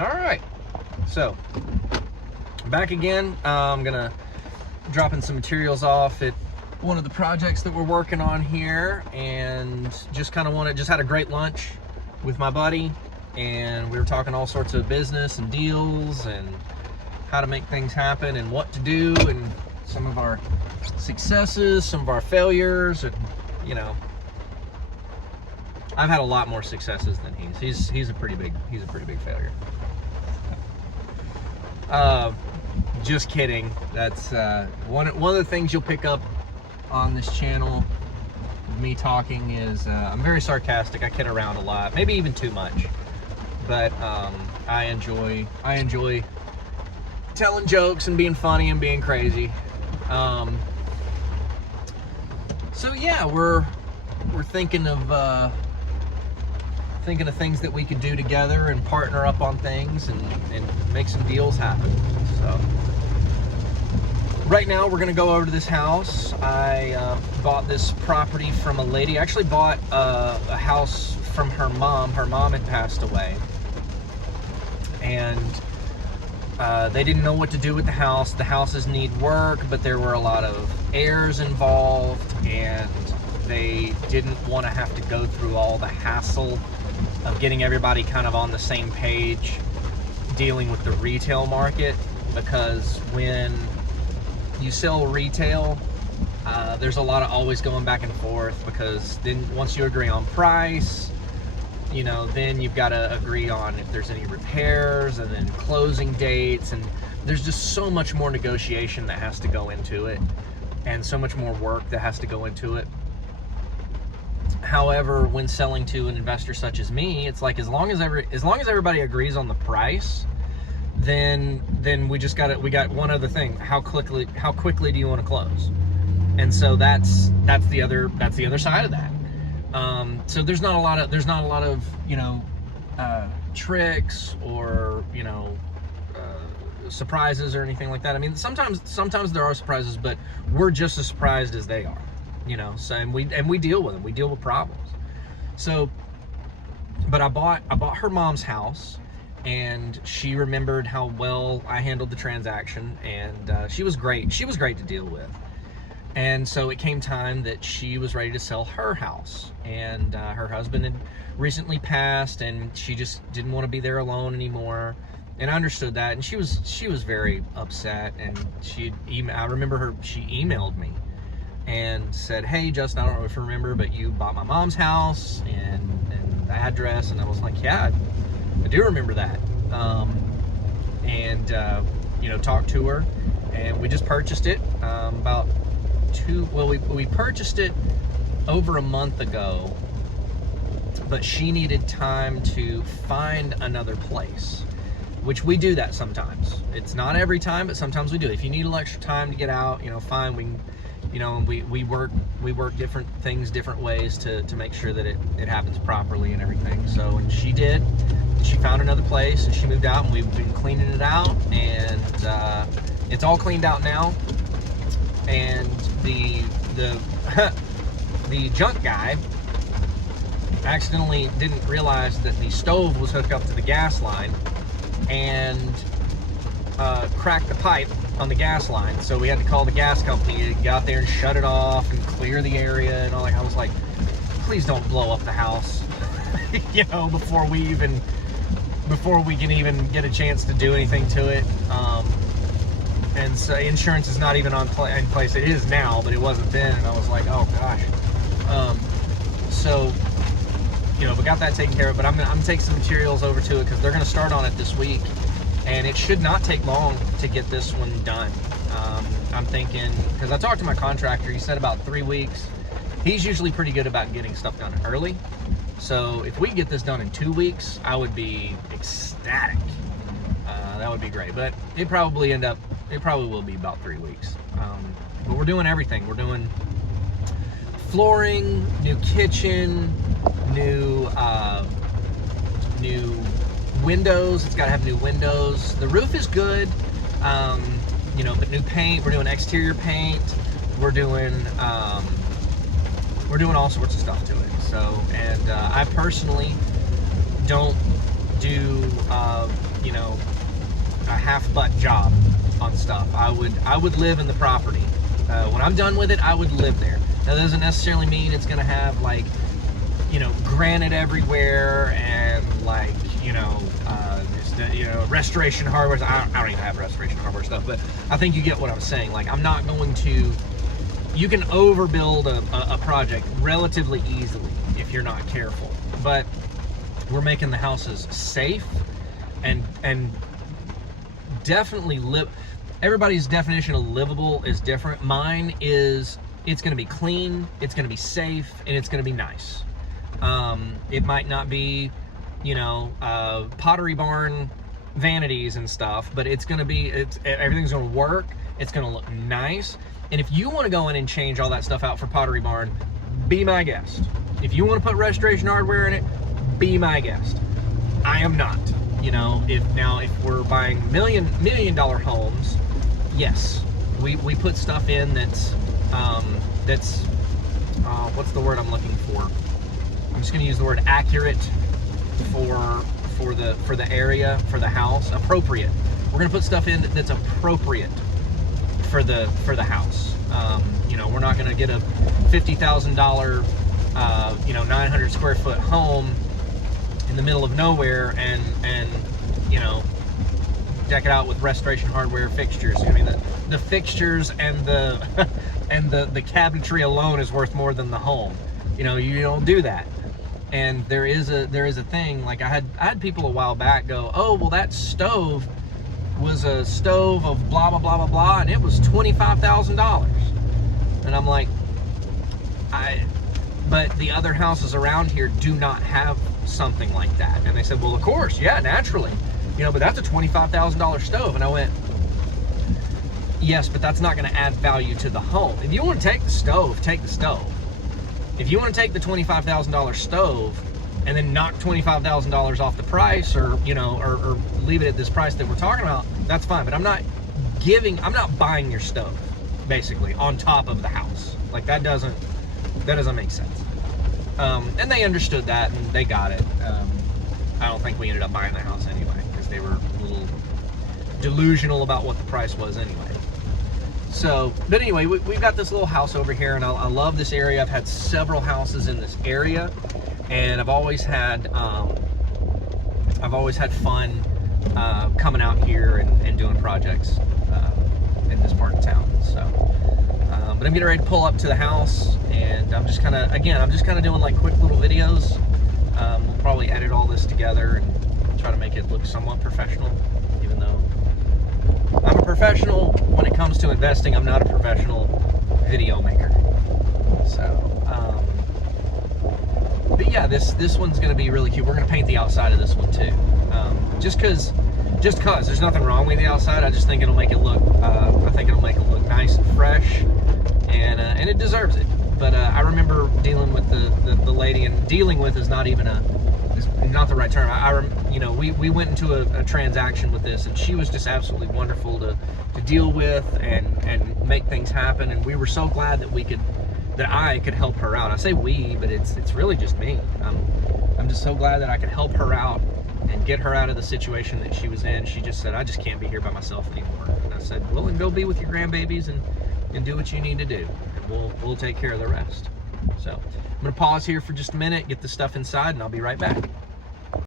All right, so back again. I'm gonna dropping some materials off at one of the projects that we're working on here, and just had a great lunch with my buddy, and we were talking all sorts of business and deals and how to make things happen and what to do, and some of our successes, some of our failures, and I've had a lot more successes than he's a pretty big failure. Just kidding. That's one of the things you'll pick up on this channel with me talking is I'm very sarcastic. I kid around a lot, maybe even too much, but I enjoy telling jokes and being funny and being crazy. So yeah, we're thinking of things that we could do together and partner up on things and make some deals happen. So right now we're gonna go over to this house. I bought this property from a lady. I actually bought a house from her mom. Her mom had passed away, and they didn't know what to do with the house. The houses need work, but there were a lot of heirs involved, and they didn't want to have to go through all the hassle of getting everybody kind of on the same page dealing with the retail market, because when you sell retail, there's a lot of always going back and forth, because then once you agree on price, then you've got to agree on if there's any repairs and then closing dates, and there's just so much more negotiation that has to go into it and so much more work that has to go into it. However, when selling to an investor such as me, it's like as long as everybody agrees on the price, then we got one other thing: how quickly do you want to close? And so that's the other side of that. So there's not a lot of tricks or surprises or anything like that. I mean, sometimes there are surprises, but we're just as surprised as they are. So and we deal with them. We deal with problems. So, but I bought her mom's house, and she remembered how well I handled the transaction, and she was great. She was great to deal with. And so it came time that she was ready to sell her house, and her husband had recently passed, and she just didn't want to be there alone anymore. And I understood that, and she was very upset. And I remember she emailed me and said, "Hey, Justin, I don't know if you remember, but you bought my mom's house and the address." And I was like, "Yeah, I do remember that." Talked to her, and we just purchased it we purchased it over a month ago, but she needed time to find another place, which we do that sometimes. It's not every time, but sometimes we do. If you need a little extra time to get out, fine, we can, we work different things different ways to make sure that it happens properly and everything. So, and she did. She found another place, and she moved out, and we've been cleaning it out, and it's all cleaned out now. And the junk guy accidentally didn't realize that the stove was hooked up to the gas line, and cracked the pipe on the gas line. So we had to call the gas company to get out there and shut it off and clear the area and all that. I was like, please don't blow up the house, before we can even get a chance to do anything to it. And so insurance is not even in place. It is now, but it wasn't then. And I was like, oh gosh. So we got that taken care of. But I'm gonna take some materials over to it, because they're gonna start on it this week, and it should not take long to get this one done. I'm thinking, because I talked to my contractor, he said about 3 weeks. He's usually pretty good about getting stuff done early. So if we can get this done in 2 weeks, I would be ecstatic. That would be great. But it probably will be about 3 weeks. But we're doing everything. We're doing flooring, new kitchen, new windows. It's got to have new windows. The roof is good, but new paint. We're doing exterior paint. We're doing all sorts of stuff to it. So, and I personally don't do half-butt job on stuff. I would live in the property. When I'm done with it, I would live there. Now, that doesn't necessarily mean it's gonna have like, granite everywhere and like, restoration hardware. I don't even have restoration hardware stuff, but I think you get what I'm saying. Like, I'm not going to, you can overbuild a project relatively easily if you're not careful, but we're making the houses safe and definitely live. Everybody's definition of livable is different. Mine is, it's going to be clean, it's going to be safe, and it's going to be nice. It might not be, Pottery Barn vanities and stuff, but it's going to be, everything's going to work. It's going to look nice. And if you want to go in and change all that stuff out for Pottery Barn, be my guest. If you want to put restoration hardware in it, be my guest. I am not. If we're buying million dollar homes, yes, we put stuff in that's what's the word I'm looking for? I'm just going to use the word accurate for the area, for the house. Appropriate. We're going to put stuff in that's appropriate for the house. We're not going to get a $50,000 900 square foot home in the middle of nowhere and deck it out with restoration hardware fixtures. I mean, the fixtures and the the cabinetry alone is worth more than the home. You don't do that. And there is a thing, like I had people a while back go, oh, well, that stove was a stove of blah blah blah blah blah, and it was $25,000. And I'm like, but the other houses around here do not have something like that. And they said, well, of course, yeah, naturally, but that's a $25,000 stove. And I went, yes, but that's not going to add value to the home. If you want to take the stove, take the stove. If you want to take the $25,000 stove and then knock $25,000 off the price, or or leave it at this price that we're talking about, that's fine. But I'm not buying your stove, basically, on top of the house. Like, that doesn't make sense. And they understood that, and they got it. I don't think we ended up buying the house anyway, because they were a little delusional about what the price was anyway. So, but anyway, we've got this little house over here, and I love this area. I've had several houses in this area, and I've always had fun coming out here and doing projects in this part of town. So, but I'm getting ready to pull up to the house, and I'm just kind of doing like quick little videos. We'll probably edit all this together and try to make it look somewhat professional, even though I'm a professional when it comes to investing. I'm not a professional video maker. So, but yeah, this one's going to be really cute. We're going to paint the outside of this one too. Just cause there's nothing wrong with the outside. I just think it'll make it look, nice and fresh, and it deserves it. But I remember dealing with the lady, and dealing with is not the right term. We went into a transaction with this, and she was just absolutely wonderful to deal with and make things happen. And we were so glad that I could help her out. I say we, but it's really just me. I'm just so glad that I could help her out and get her out of the situation that she was in. She just said, I just can't be here by myself anymore. And I said, well, then go be with your grandbabies and do what you need to do. And we'll take care of the rest. So I'm gonna pause here for just a minute, get the stuff inside, and I'll be right back.